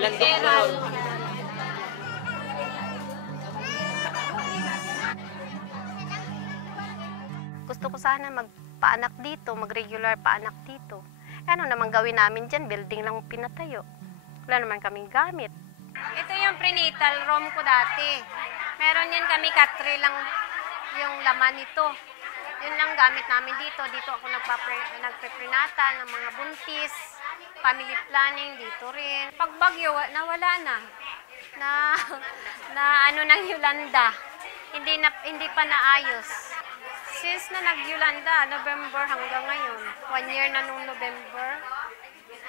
Ilang doktor? Gusto ko sana magpaanak dito, mag-regular paanak dito. Ano naman gawin namin dyan? Building lang pinatayo. Wala naman kaming gamit. Ito yung prenatal room ko dati. Meron yan kami, katre lang yung laman nito. Yun lang gamit namin dito. Dito ako nagpe-prenatal ng mga buntis, family planning, dito rin. Pag bagyo, nawala na. Na ano ng Yolanda. Hindi pa naayos. Since na nag-Yolanda, November hanggang ngayon, 1 year na nung November,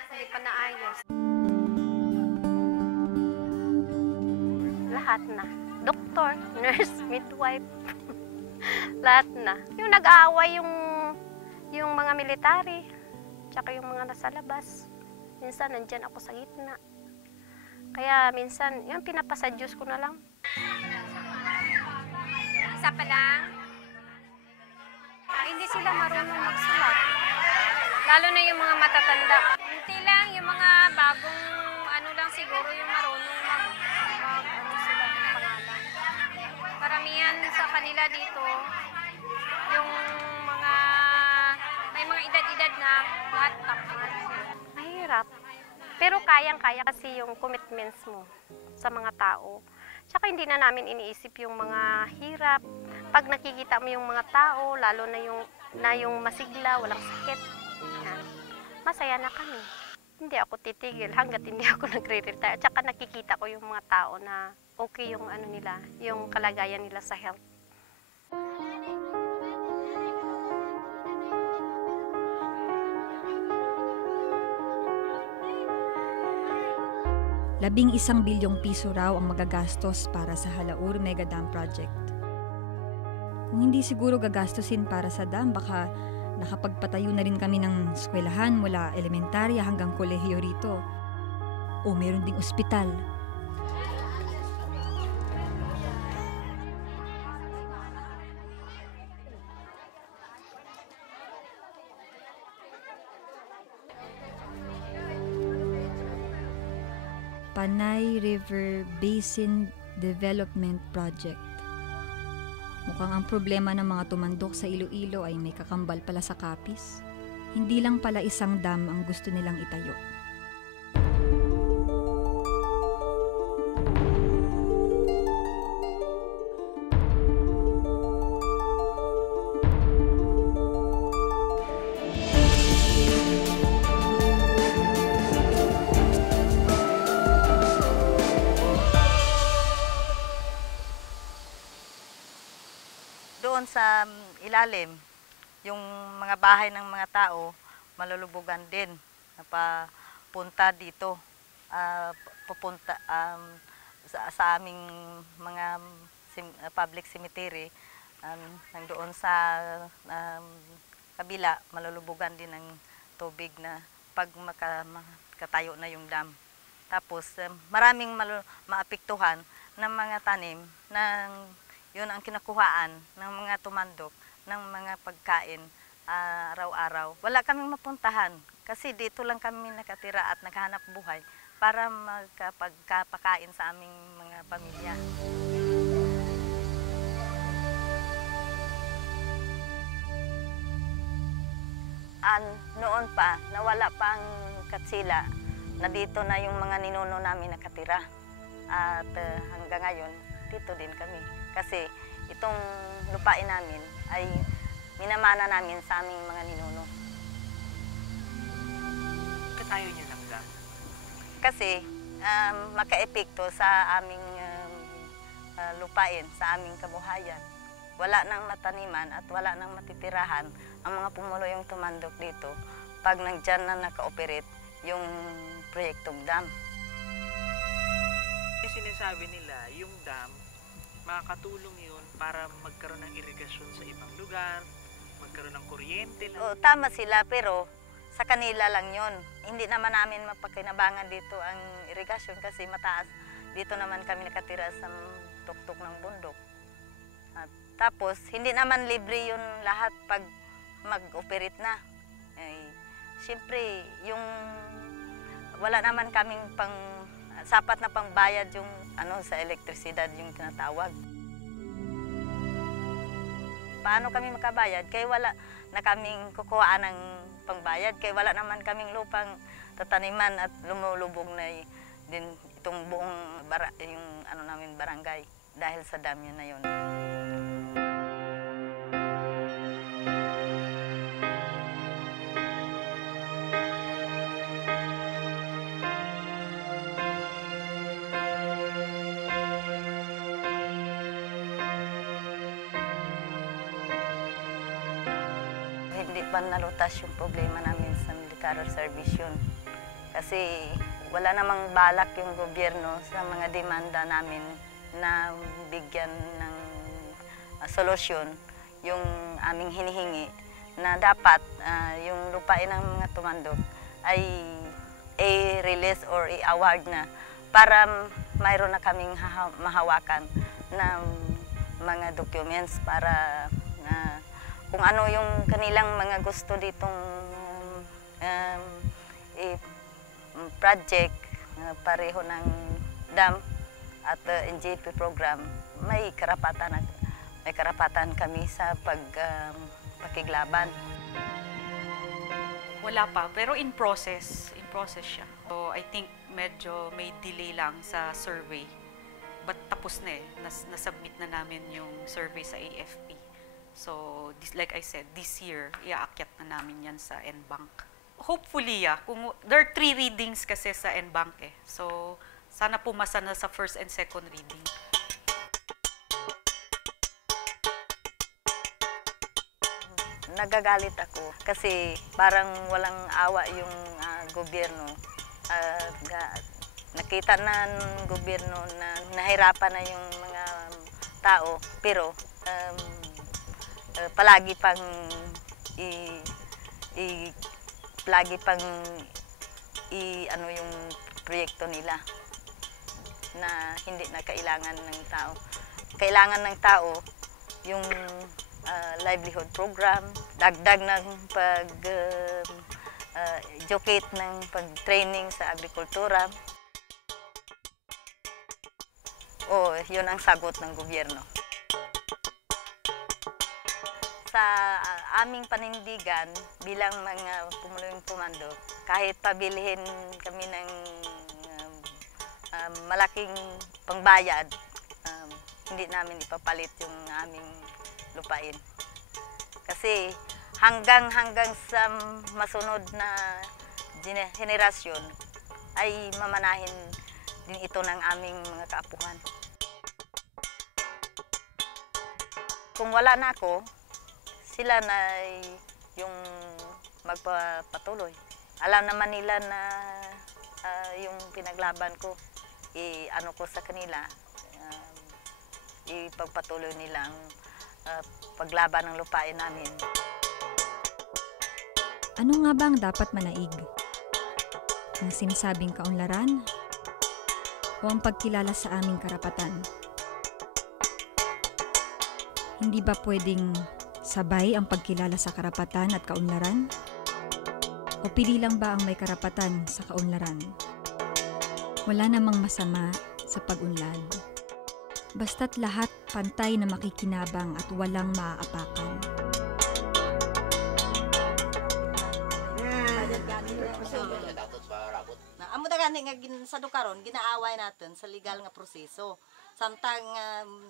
hindi pa naayos. Lahat na. Doktor, nurse, midwife, lahat na. Yung nag-aaway yung mga military, tsaka yung mga nasa labas. Minsan, nandyan ako sa gitna. Kaya minsan, yung pinapasa Diyos ko na lang. Isa pa lang. Hindi sila marunong magsulat. Lalo na yung mga matatanda. Hindi lang, yung mga bagong ano lang siguro yung marunong ano sila ng pangalan. Karamihan sa kanila dito, yung mga, may mga edad-edad na, lahat takman. Mahirap. Pero kayang-kaya kasi yung commitments mo sa mga tao. Tsaka hindi na namin iniisip yung mga hirap. Pag nakikita mo yung mga tao, lalo na yung masigla, walang sakit, masaya na kami. Hindi ako titigil hanggat hindi ako nagre-retire. Tsaka nakikita ko yung mga tao na okay yung ano nila, yung kalagayan nila sa health. ₱11 bilyong raw ang magagastos para sa Halaur Mega Dam Project. Kung hindi siguro gagastusin para sa dam, baka nakapagpatayo na rin kami ng eskwelahan mula elementarya hanggang kolehiyo rito. O meron ding ospital. Panay River Basin Development Project. Mukhang ang problema ng mga tumandok sa Iloilo ay may kakambal pala sa Capiz. Hindi lang pala isang dam ang gusto nilang itayo. Doon sa ilalim, yung mga bahay ng mga tao, malulubugan din. Napapunta dito, pupunta sa aming mga public cemetery, doon sa kabila, malulubugan din ng tubig na pag makatayo na yung dam. Tapos maraming maapektuhan ng mga tanim ng yun ang kinakuhaan ng mga tumandok, ng mga pagkain araw-araw. Wala kaming mapuntahan kasi dito lang kami nakatira at naghanap buhay para magkapagkapakain sa aming mga pamilya. Noon pa, nawala pang Katsila, na dito na yung mga ninuno namin nakatira. At hanggang ngayon, dito din kami. Kasi itong lupain namin ay minamana namin sa aming mga ninuno. Bakit ayaw niyo lang dam? Kasi maka-epekto sa aming lupain, sa aming kabuhayan. Wala nang mataniman at wala nang matitirahan ang mga pumulong tumandok dito pag nandyan na naka-operate yung proyektong dam. Sinasabi nila yung dam, makakatulong yun para magkaroon ng irigasyon sa ibang lugar, magkaroon ng kuryente. Tama sila, pero sa kanila lang yun. Hindi naman namin mapakinabangan dito ang irigasyon kasi mataas. Dito naman kami nakatira sa tuktok ng bundok. At tapos, hindi naman libre yun lahat pag mag-operate na. Siyempre, wala naman kaming pang sapat na pangbayad yung sa elektrisidad yung tinatawag. Paano kami makabayad? Kaya wala na kaming kukuhaan ng pangbayad. Kaya wala naman kaming lupang tataniman at lumulubog na din itong buong yung namin barangay dahil sa dam yun na yun. Hindi pa nalutas yung problema namin sa military service yun. Kasi wala namang balak yung gobyerno sa mga demanda namin na bigyan ng solusyon yung aming hinihingi na dapat yung lupain ng mga tumandok ay i-release or i-award na para mayroon na kaming mahawakan na mga documents para kung ano yung kanilang mga gusto ditong project pareho ng dam at NGP program, may karapatan kami sa pakiglaban. Wala pa, pero in process siya. So I think medyo may delay lang sa survey. But tapos na nasubmit na namin yung survey sa AFP. So, like I said, this year, iaakyat na namin yan sa NBank. Hopefully, there are 3 readings kasi sa NBank eh. So, sana pumasa na sa first and second reading. Nagagalit ako kasi parang walang awa yung gobyerno. Nakita na ng gobyerno na nahirapan na yung mga tao, pero palagi pang yung proyekto nila na hindi na kailangan ng tao. Kailangan ng tao yung livelihood program, dagdag ng educate ng pag-training sa agrikultura. Yun ang sagot ng gobyerno. Sa aming panindigan bilang mga pumulong tumandok, kahit pabilihin kami ng malaking pangbayad, hindi namin ipapalit yung aming lupain. Kasi hanggang sa masunod na henerasyon ay mamanahin din ito ng aming mga kaapuhan. Kung wala na ako, sila na yung magpapatuloy. Alam naman nila na yung pinaglaban ko, ko sa kanila, ipagpatuloy nilang paglaban ng lupain namin. Ano nga ba ang dapat manaig? Ang sinasabing kaunlaran? O ang pagkilala sa aming karapatan? Hindi ba pwedeng sabay ang pagkilala sa karapatan at kaunlaran? O pili lang ba ang may karapatan sa kaunlaran? Wala namang masama sa pag-unlad. Basta't lahat pantay na makikinabang at walang maaapakan. Amo da gani nga sa dukaron ginaaway natin sa legal nga proseso. Samtang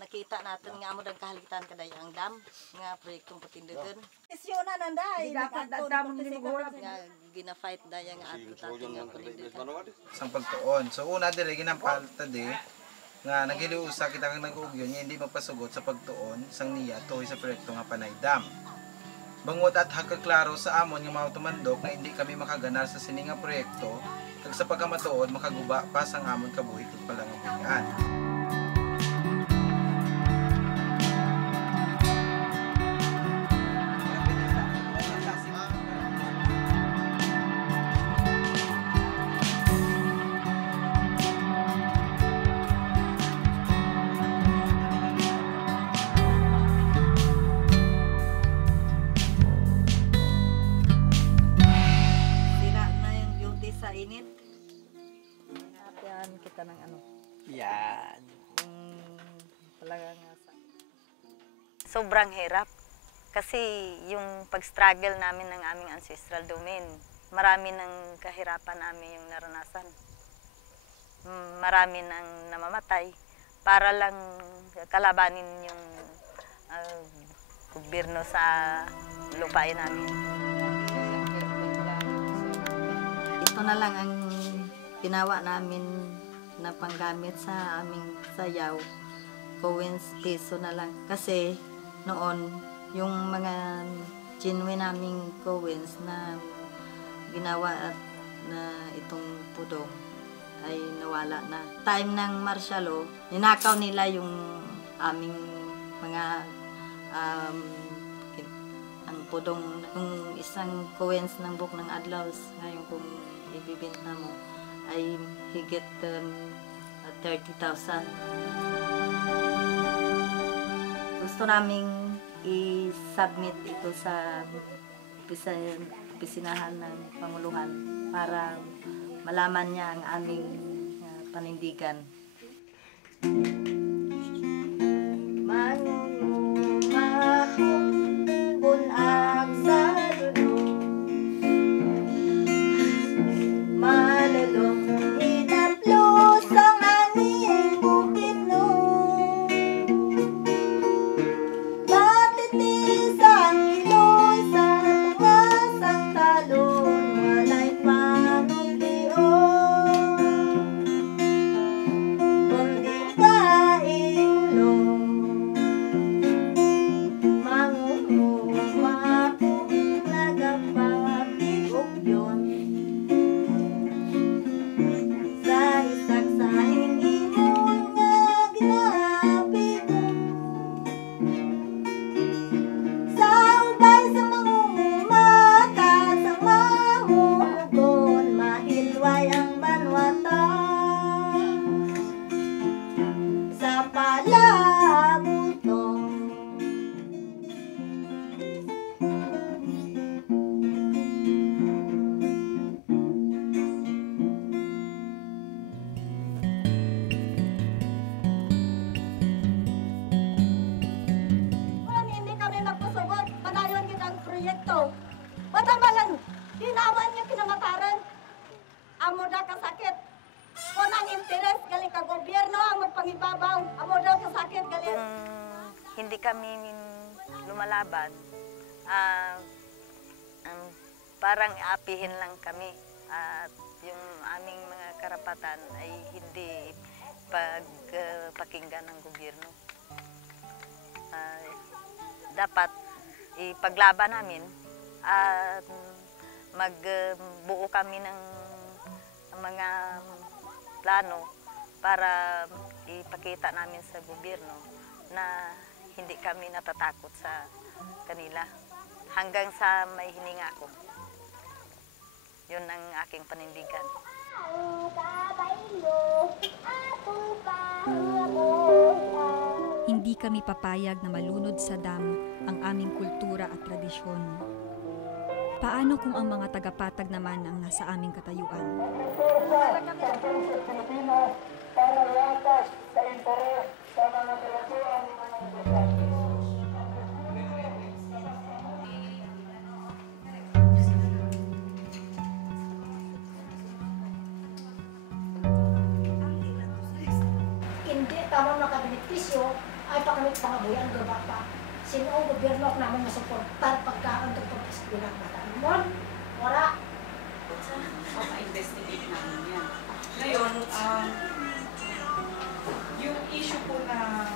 nakita natin nga amo dang kahalitan kaday ang dam nga proyektong patindugan. Isyona nanday dapat dam nga gina-fight daya nga ato tating nga patindugan. Sang pagtuon. So una dire ginampalta di nga nagiluusa kita kang nag-ugyon nga hindi magpasugot sa pagtuon sang niya tuhoy sa proyekto nga Panay Dam. Bangod at hagkaklaro sa amon nga mga tumandok nga hindi kami makaganar sa sini nga proyekto kag sa pagkamatuod makaguba pa sang amon kabuhi ket palangabuhian. Bigyan kita ng ano. Yan. Talagang sobrang hirap. Kasi yung pag-struggle namin ng aming ancestral domain, marami ng kahirapan namin yung naranasan. Marami nang namamatay para lang kalabanin yung gobyerno sa lupain namin. Ito na lang ang ginawa namin na panggamit sa aming sayaw. Coins piso na lang. Kasi noon, yung mga genuine naming coins na ginawa at na itong pudong ay nawala na. Time ng martial law, ninakaw nila yung aming mga ang pudong, kung isang coins ng Book ng Adlaws, ngayon kung ibibenta mo, ay higit 30,000. Gusto naming i-submit ito sa opisinahan ng Panguluhan para malaman niya ang aming panindigan. Matamalan, ginawan niya kinamataran. Amo daw kasakit. Kung ang interes galing ka gobyerno, ang magpangibabaw, amo daw kasakit galing. Hindi kami lumalaban, parang apihin lang kami. At yung aming mga karapatan ay hindi pagpakinggan ng gobyerno. Dapat ipaglaban namin at magbuo kami ng mga plano para ipakita namin sa gobyerno na hindi kami natatakot sa kanila hanggang sa may hininga ko. Yun ang aking panindigan. Hindi kami papayag na malunod sa dam ang aming kultura at tradisyon. Paano kung ang mga tagapatag naman ang nasa aming katayuan? Hindi tama makabenepisyo ay pakamit pangabuyan gaba pa. Sino ang gobyerno naman masuportar pagkaan ng pag-eskwela bata mo? Wala. Maka-investigate namin yan. Ngayon, yung issue po na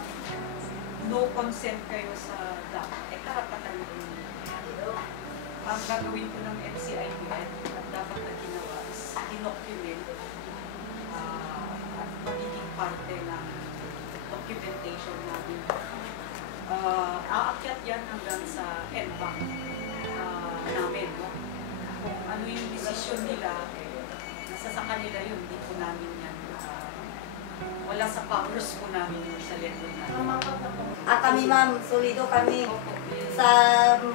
no consent kayo sa DAP, karapatan po niyo. Ang gagawin po ng MCIUN at dapat na ginawa is inocument at magiging parte ng documentation namin. Aakyat yan hanggang sa NBank namin. No? Kung ano yung desisyon nila, nasa sa kanila yun, hindi po namin yan. Wala sa powers po namin yung sa level namin. Kami ma'am, solido kami sa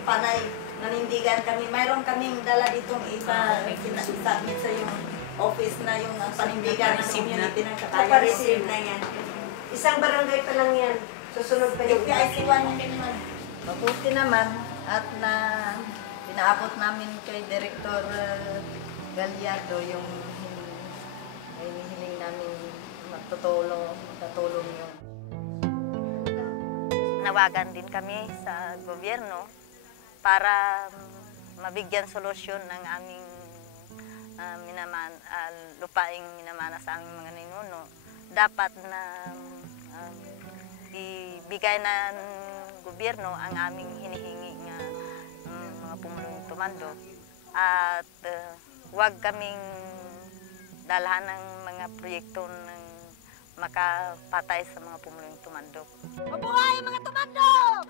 panay, nanindigan kami. Mayroon kaming dala ditong iba, submit sa yung office na yung panindigan ng community ng Katayan. Napa-receive na yan. Isang barangay pa lang yan. Susunod pa yung PIC 1 naman. Mabuti naman at na pinaabot namin kay Director Gallardo yung hinihiling namin matutulong yun. Nawagan din kami sa gobyerno para mabigyan solusyon ng aming lupaing minamana sa aming mga ninuno. Dapat na ibigay ng gobyerno ang aming hinihingi nga mga pumulong tumandok at huwag kaming dalhan ng mga proyekto ng makapatay sa mga pumulong tumandok. Mabuhay mga tumandok!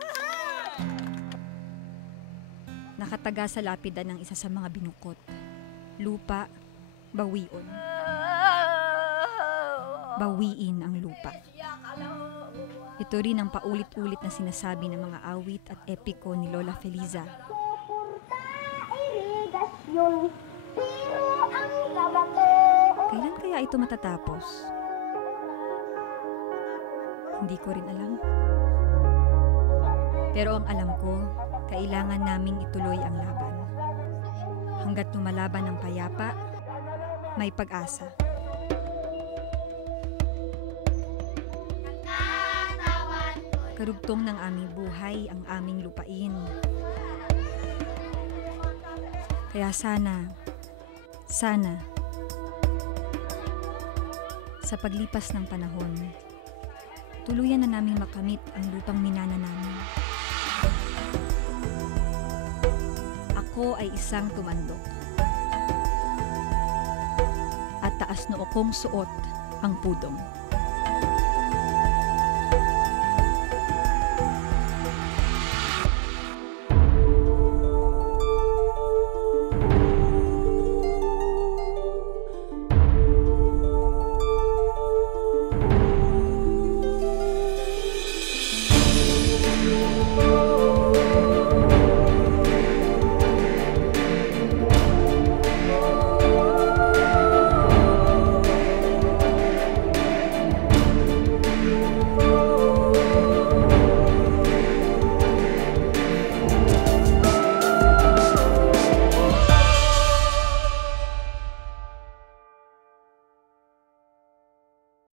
Nakataga sa lapida ng isa sa mga binukot. Lupa, bawion. Bawiin ang lupa. Ito rin ang paulit-ulit na sinasabi ng mga awit at epiko ni Lola Feliza. Kailan kaya ito matatapos? Hindi ko rin alam. Pero ang alam ko, kailangan naming ituloy ang laban. Hanggat lumalaban ng payapa, may pag-asa. Karugtong ng aming buhay ang aming lupain. Kaya sana, sa paglipas ng panahon, tuluyan na naming makamit ang lupang minana namin. Ako ay isang tumandok. At taas noo kong suot ang pudong.